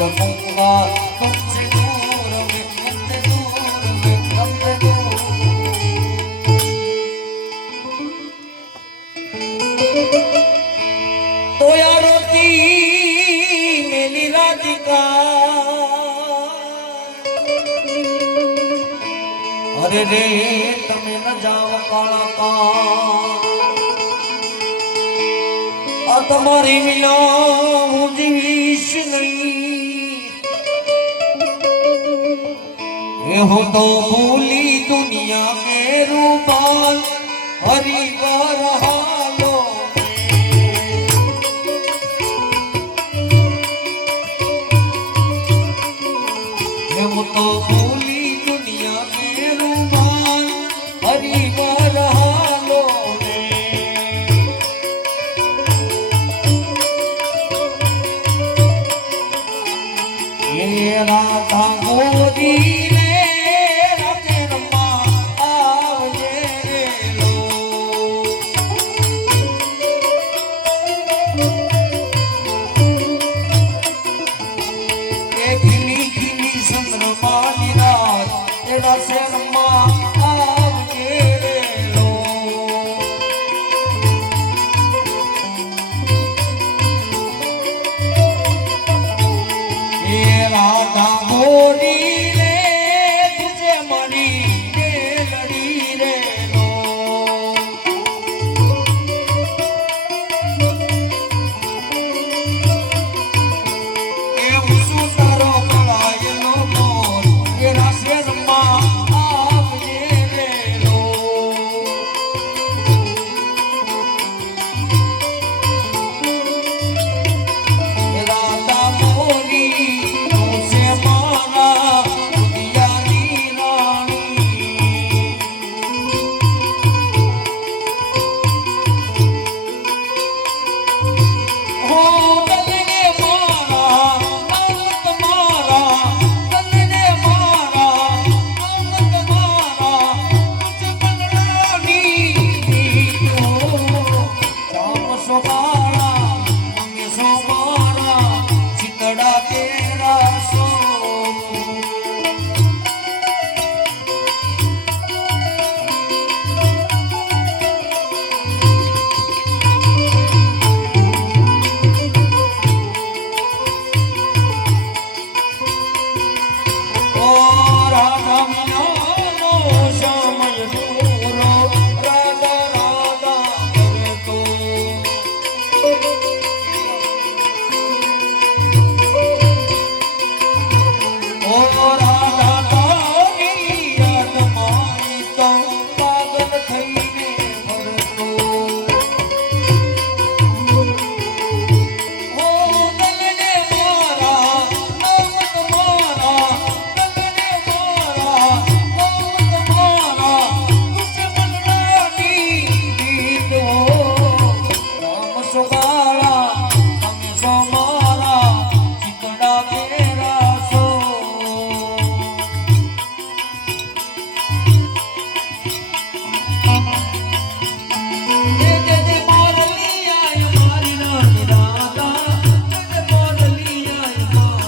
सकूंगा तुमसे दूर में तुमसे दूर में तुमसे दूर तो यार रोती मेरी राधिका અરે રે તમે ન જાઓ કાળા કા આ તમારી વિના હું જીવીશ નહીં यूं तो भूली दुनिया में रूपाल हरी हालो यूं तो भूली दुनिया में रूपाल हरी हालो ये राधा गोरी এরা সেন